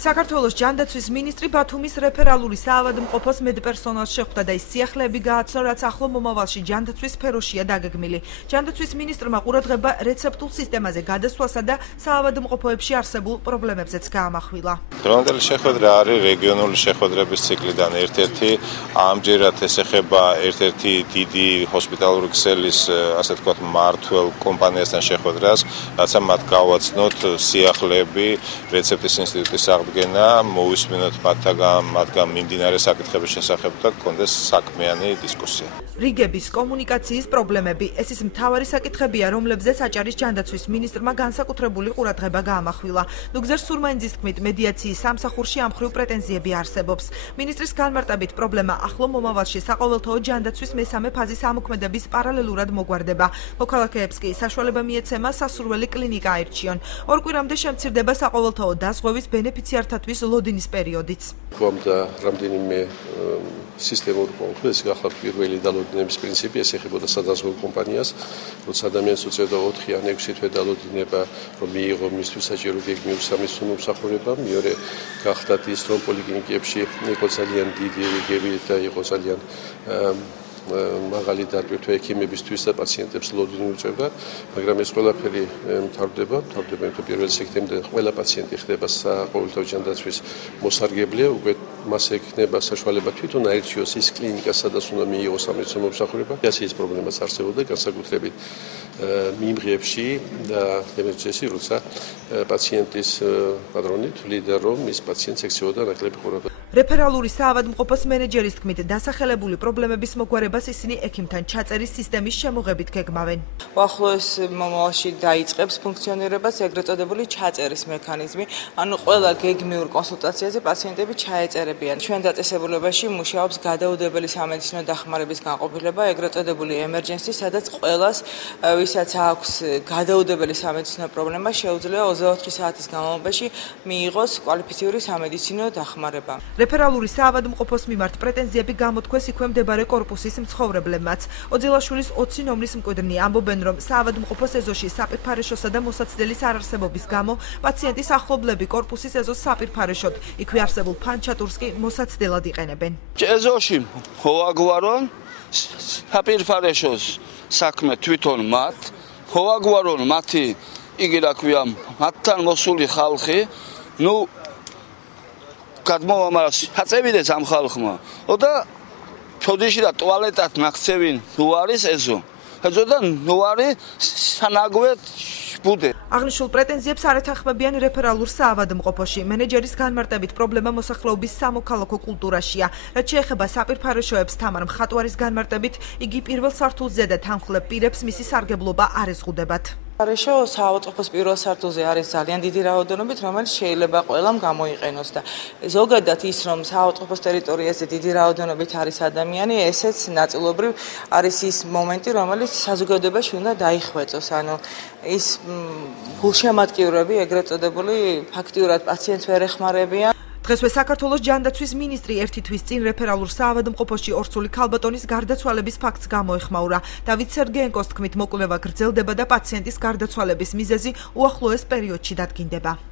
საქართველოს ჯანდაცვის მინისტრი ბათუმის რეფერალური საავადმყოფოს მედპერსონალს შეხვდა და ის სიახლეები გააცნო, რაც ახლო მომავალში ჯანდაცვის სფეროშია დაგეგმილი. ჯანდაცვის მინისტრმა ყურადღება რეცეპტულ სისტემაზე გადასვლასა და საავადმყოფოებში არსებულ პრობლემებზეც გაამახვილა. დღევანდელი შეხვედრა არის რეგიონული შეხვედრების ციკლიდან ერთ-ერთი. ამჯერად ეს ეხება ერთ-ერთი დიდი ჰოსპიტალური ქსელის, ასე ვთქვათ, მმართველ კომპანიასთან შეხვედრას, რაცა მათ გავაცნოთ სიახლეები რეცეპტის ინსტიტუტის აღდგენა, მოვისმინოთ მათგან მიმდინარე საკითხების შესახებ და გქონდეს საქმიანი დისკუსია. რიგების კომუნიკაციის პრობლემები ეს ის მთავარი საკითხებია, რომლებზეც აჭარის ჯანდაცვის მინისტრმა განსაკუთრებული ყურადღება გაამახვილა. ნუგზერ სურმაინძის თქმით, მედიაციის სამსახურში ამ მხრივ პრეტენზიები არსებობს. მინისტრის განმარტებით, პრობლემა ახლო მომავალში საყოველთაო ჯანდაცვის მესამე ფაზის ამოქმედების პარალელურად მოგვარდება. მოქალაქეებს კი საშუალება მიეცემა სასურველი კლინიკა აირჩიონ. ორ კვირამდე შემცირდება საყოველთაო დაზღვევის ბენეფიციართათვის ლოდინის პერიოდიც. გვამდა რამდენიმე სისტემური კონკრეტი გახლავთ პირველი დალოდინების პრინციპი, ეს ეხებოდა სადაზღვევო კომპანიას, როცა ადამიანს უწევდა 4 ან 6 თვე დალოდინება, რომ მიიღო მისთვის საჭირო გეგმიური სამისო მომსახურება, მეორე გახდათ ის, რომ პოლიკლინიკებში იყო ძალიან დიდი რიგები და იყო ძალიან მაღალი დატვირთვა ექიმებისთვის და პაციენტებს ლოდინი უწევდა, მაგრამ ეს ყველაფერი მთავრდება 1 სექტემბრიდან ყველა პაციენტი ხდება საყოველთაო ჯანდაცვის მოსარგებლე, უკვე მას ექნება საშუალება თვითონ აირჩიოს ის კლინიკა, სადაც უნდა მიიღოს სამედიცინო მომსახურება. ეს პრობლემაც არსებობდა განსაკუთრებით მიმღებში და ემერჯენსი, როცა პაციენტის პატრონი თვლიდა, რომ ის პაციენტს ექცეოდა ნაკლები ყურადღება. რეფერალური საავადმყოფოს მენეჯერის თქმით, დასახელებული პრობლემების მოგვარებას ისინი ექიმთან ჩაწერის სისტემის შემოღებით გეგმავენ. უახლოეს მომავალში დაიწყებს ფუნქციონირებას ეგრეთ წოდებული ჩაწერის მექანიზმი, ანუ ყველა გეგმიურ კონსულტაციაზე პაციენტები ჩაეწერებიან. ჩვენ დაწესებულებაში მუშაობს გადაუდებელი სამედიცინო დახმარების განყოფილება, ეგრეთ წოდებული ემერჯენსი, სადაც ყველას, ვისაც აქვს გადაუდებელი სამედიცინო პრობლემა, შეუძლია 24 საათის განმავლობაში მიიღოს კვალიფიციური სამედიცინო დახმარება. რეფერალური საავადმყოფოს მიმართ პრეტენზიები გამოთქვეს იქვე მდებარე კორპუსის მცხოვრებლებმაც. ოძელაშვილის 20 ნომრის მკვიდრნი ამბობენ, რომ საავადმყოფოს ეზოში საპირფარეშოსა და მოსაცდელის არარსებობის გამო პაციენტის ახლობლები კორპუსის ეზოს საპირფარეშოდ, იქვე არსებულ ფანჩატურს კი მოსაცდელად იყენებენ. ეზოში ჰოაგვარონ საპირფარეშოს საქმე თვითონ მათ, ჰოაგვარონ მათი იგი რა ქვია, მათთან მოსული ხალხი, გადმოვამარას აწევიდეს ამ ხალხმა და ჩოდიში და ტუალეტად მაქცევინ ნუ არის ეზო და ნუ არის სანაგვეთ ბუდე. აღნიშნულ პრეტენზიებს არ ეთანხმებიან რეფერალურ საავადმყოფოში. მენეჯერის განმარტებით, პრობლემა მოსახლეობის სამოქალაქო კულტურაშია. რაც შეეხება საპირფარეშოებს, თამარ მხატვარის განმარტებით, იგი პირველ სართულზე და თანხმლებ პირებს მისი სარგებლობა არ ეზღუდებათ. სარეშო საავადმყოფოს პირველ სართულზე არის ძალიან დიდი რაოდენობით, რომელიც შეიძლება ყველამ გამოიყენოს და ზოგადად ის, რომ საავადმყოფოს ტერიტორიაზე დიდი რაოდენობით არის ადამიანი, ესეც ნაწილობრივ არის ის მომენტი, რომელიც საზოგადოებაში უნდა დაიხვეწოს. ანუ ის გულშემატკივრები, ეგრეთ წოდებული, ფაქტიურად პაციენტს ვერ ეხმარებიან. დღესვე საქართველოს ჯანდაცვის მინისტრი ერთი თვის წინ რეფერალურ საავადმყოფოში ორსული ქალბატონის გარდაცვალების ფაქტს გამოეხმაურა. დავით სერგეენკოს თქმით, მოკვლევა გრძელდება და პაციენტის გარდაცვალების მიზეზი უახლოეს პერიოდში დადგინდება.